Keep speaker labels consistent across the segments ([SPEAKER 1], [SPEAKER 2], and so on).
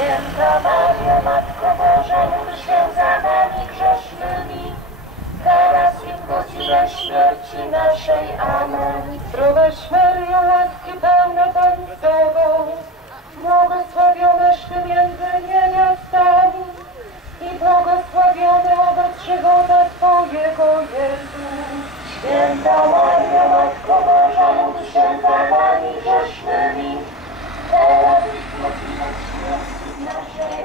[SPEAKER 1] Święta Mario, Matko Boża, módl się za nami grzesznymi, teraz i w godzinę śmierci naszej. Amen.
[SPEAKER 2] Zdrowaś Maryjo, łaski pełna Pan z Tobą, błogosławionaś Ty między niewiastami i błogosławiony owoc żywota Twojego Jezus.
[SPEAKER 1] Święta Mario, Matko Boża, módl się za nami grzesznymi, teraz i w godzinę śmierci naszej.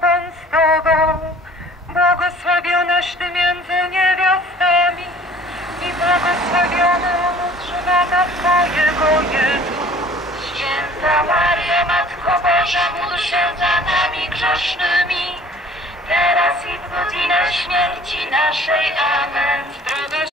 [SPEAKER 1] grzesznymi, teraz